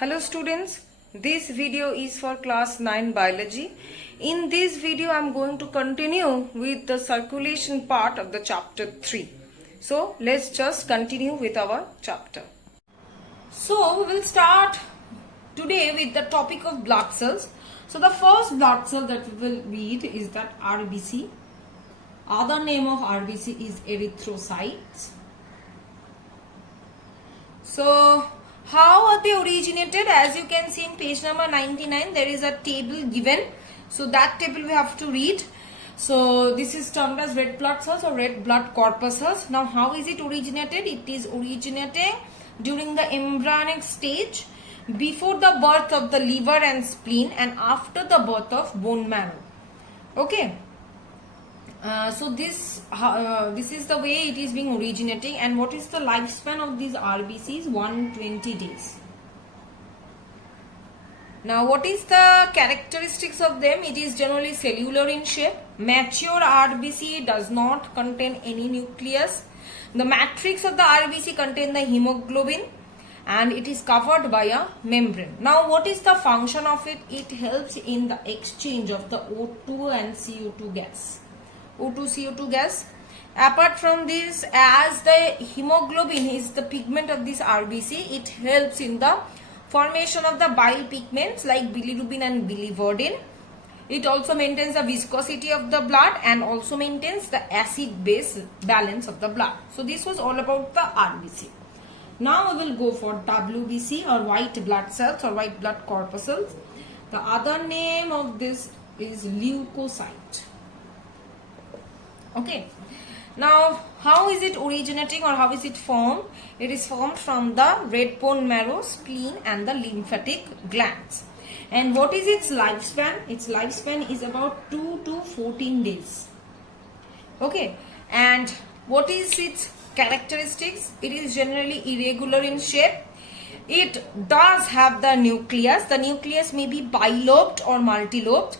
Hello students, this video is for class 9 biology. In this video I am going to continue with the circulation part of the chapter 3. So let's just continue with our chapter. So we will start today with the topic of blood cells. So the first blood cell that we will read is that RBC. Other name of RBC is erythrocytes. So how are they originated? As you can see in page number 99, there is a table given. So that table we have to read. So this is termed as red blood cells or red blood corpuscles. Now how is it originated? It is originating during the embryonic stage, before the birth of the liver and spleen, and after the birth of bone marrow. Okay. So this is the way it is being originating. And what is the lifespan of these RBCs? 120 days. Now what is the characteristics of them? It is generally cellular in shape. Mature RBC does not contain any nucleus. The matrix of the RBC contain the hemoglobin and it is covered by a membrane. Now what is the function of it? It helps in the exchange of the O2 and CO2 gas. O2 CO2 gas. Apart from this, as the hemoglobin is the pigment of this RBC, it helps in the formation of the bile pigments like bilirubin and biliverdin. It also maintains the viscosity of the blood and also maintains the acid base balance of the blood. So this was all about the RBC. Now we will go for WBC or white blood cells or white blood corpuscles. The other name of this is leukocyte. Okay. Now how is it originating or how is it formed? It is formed from the red bone marrow, spleen and the lymphatic glands. And what is its lifespan? Its lifespan is about 2 to 14 days. Okay. And what is its characteristics? It is generally irregular in shape. It does have the nucleus. The nucleus may be bilobed or multilobed.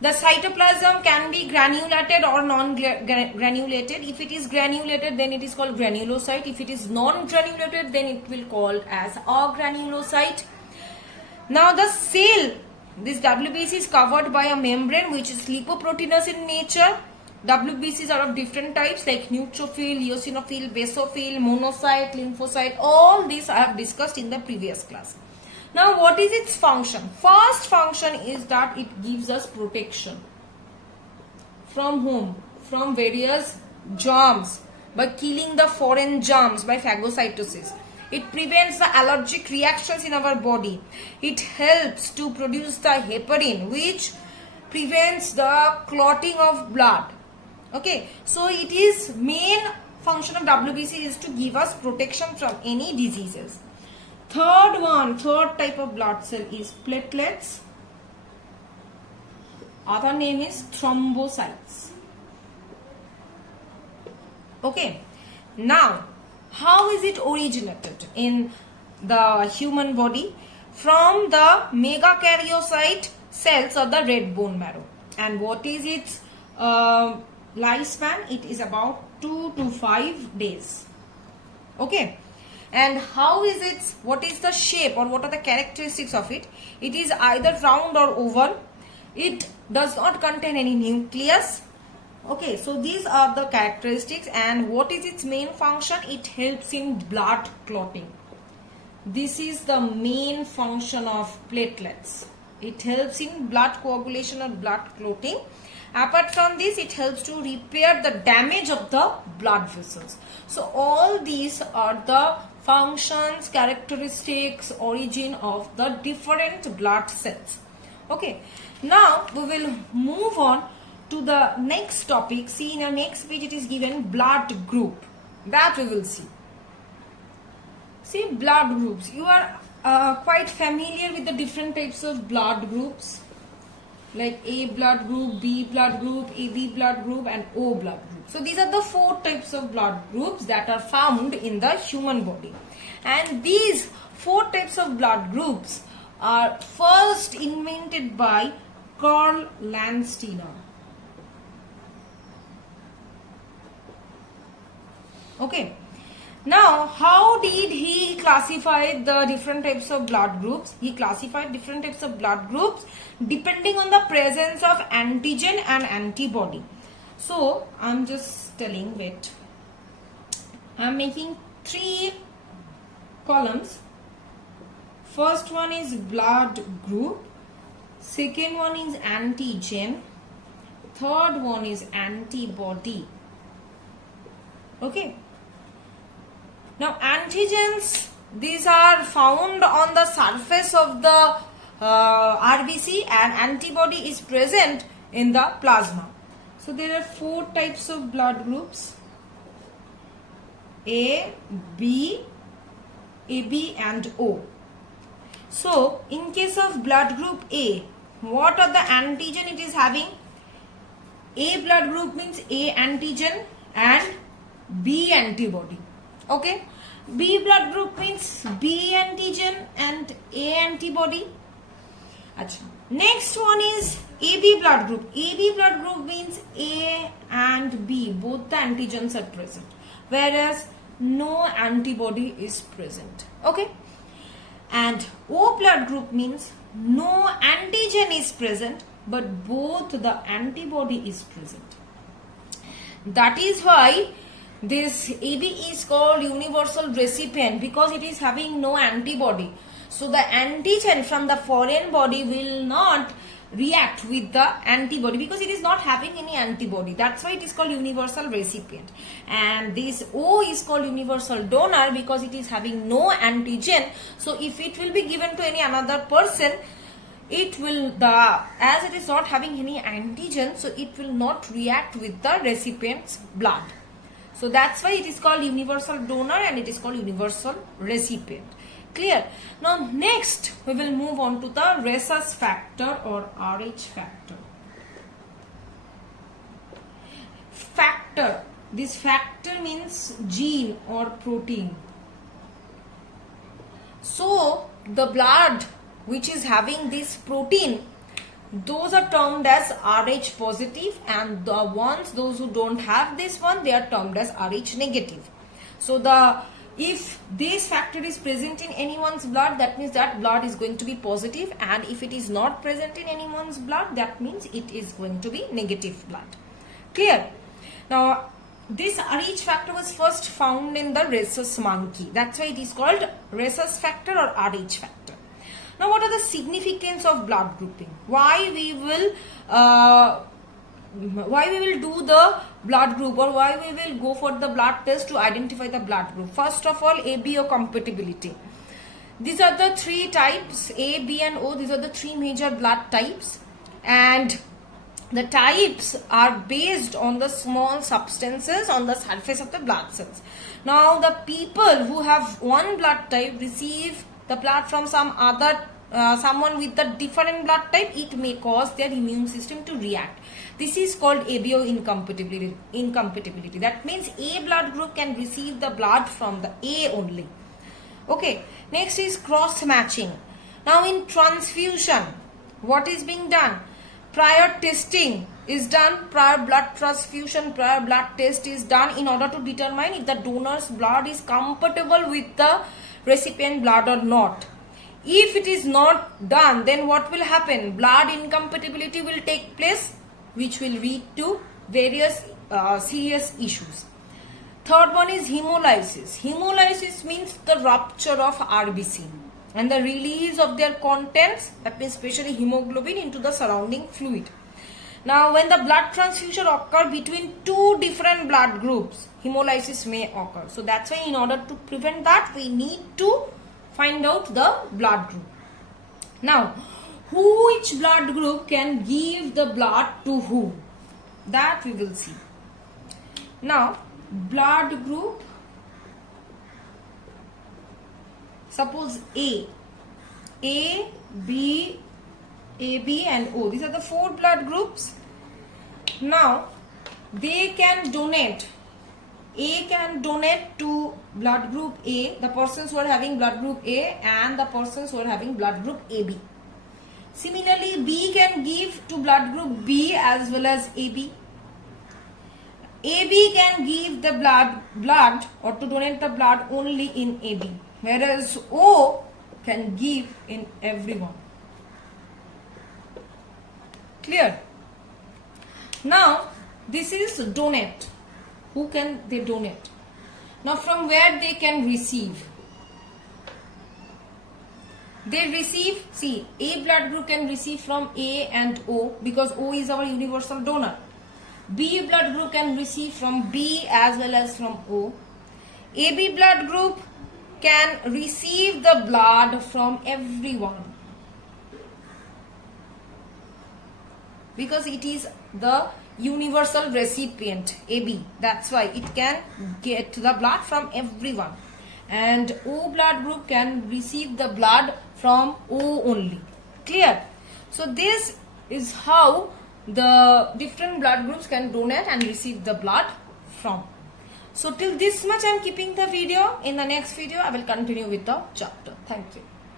The cytoplasm can be granulated or non-granulated. If it is granulated, then it is called granulocyte. If it is non-granulated, then it will called as agranulocyte. Now the cell, this WBC is covered by a membrane which is lipoproteinous in nature. WBCs are of different types like neutrophil, eosinophil, basophil, monocyte, lymphocyte. All these I have discussed in the previous class. Now what is its function? First function is that it gives us protection. From whom? From various germs, by killing the foreign germs by phagocytosis. It prevents the allergic reactions in our body. It helps to produce the heparin which prevents the clotting of blood. Okay, so it is main function of WBC is to give us protection from any third type of blood cell is platelets. Other name is thrombocytes. Okay, now how is it originated in the human body? From the megakaryocyte cells of the red bone marrow. And what is its lifespan? It is about 2 to 5 days. Okay. And how is it, what is the shape or what are the characteristics of it? It is either round or oval. It does not contain any nucleus. Okay, so these are the characteristics. And what is its main function? It helps in blood clotting. This is the main function of platelets. It helps in blood coagulation or blood clotting. Apart from this, it helps to repair the damage of the blood vessels. So all these are the functions, characteristics, origin of the different blood cells. Okay, now we will move on to the next topic. See, in our next page it is given blood group. That we will see. See, blood groups. You are quite familiar with the different types of blood groups, like A blood group, B blood group, AB blood group and O blood group. So these are the 4 types of blood groups that are found in the human body. And these 4 types of blood groups are first invented by Karl Landsteiner. Okay. Now, how did he classify the different types of blood groups? He classified different types of blood groups depending on the presence of antigen and antibody. So, I'm just telling, wait. I'm making 3 columns. First one is blood group. Second one is antigen. Third one is antibody. Okay. Now antigens, these are found on the surface of the RBC, and antibody is present in the plasma. So there are 4 types of blood groups: A, B, AB and O. So in case of blood group A, what are the antigen it is having? A blood group means A antigen and B antibody. Okay, B blood group means B antigen and A antibody. Achha. Next one is AB blood group. AB blood group means A and B, both the antigens are present, whereas no antibody is present. Okay, and O blood group means no antigen is present, but both the antibody is present. That is why this AB is called universal recipient, because it is having no antibody. So the antigen from the foreign body will not react with the antibody because it is not having any antibody. That's why it is called universal recipient. And this O is called universal donor because it is having no antigen. So if it will be given to any another person, it will, as it is not having any antigen, so it will not react with the recipient's blood. So that's why it is called universal donor and it is called universal recipient. Clear? Now next we will move on to the rhesus factor or Rh factor. Factor. This factor means gene or protein. So the blood which is having this protein, those are termed as Rh positive, and the ones, those who don't have this one, they are termed as Rh negative. So if this factor is present in anyone's blood, that means that blood is going to be positive, and if it is not present in anyone's blood, that means it is going to be negative blood. Clear? Now this Rh factor was first found in the rhesus monkey. That's why it is called rhesus factor or Rh factor. Now, what are the significance of blood grouping? Why we will do the blood group, or why we will go for the blood test to identify the blood group? First of all, ABO compatibility. These are the 3 types, A, B and O. These are the 3 major blood types, and the types are based on the small substances on the surface of the blood cells. Now, the people who have one blood type receive the blood from some other someone with the different blood type, it may cause their immune system to react. This is called ABO incompatibility. That means A blood group can receive the blood from the A only. Okay, next is cross matching. Now in transfusion, what is being done? Prior testing is done, prior blood transfusion, prior blood test is done in order to determine if the donor's blood is compatible with the recipient blood or not. If it is not done, then what will happen? Blood incompatibility will take place, which will lead to various serious issues. Third one is hemolysis. Hemolysis means the rupture of RBC and the release of their contents, that means especially hemoglobin, into the surrounding fluid. Now when the blood transfusion occurs between 2 different blood groups, hemolysis may occur. So that's why in order to prevent that, we need to find out the blood group. Now, which blood group can give the blood to who? That we will see. Now, blood group, suppose A, B, AB and O. These are the 4 blood groups. Now, they can donate. A can donate to blood group A, the persons who are having blood group A, and the persons who are having blood group AB. Similarly, B can give to blood group B as well as AB. AB can give the blood or to donate the blood only in AB, whereas O can give in everyone. Clear? Now this is donate. Who can they donate? Now from where they can receive? They receive, see, A blood group can receive from A and O because O is our universal donor. B blood group can receive from B as well as from O. AB blood group can receive the blood from everyone because it is the universal recipient, AB. That's why it can get the blood from everyone. And O blood group can receive the blood from O only. Clear? So this is how the different blood groups can donate and receive the blood from. So till this much I am keeping the video. In the next video I will continue with the chapter. Thank you.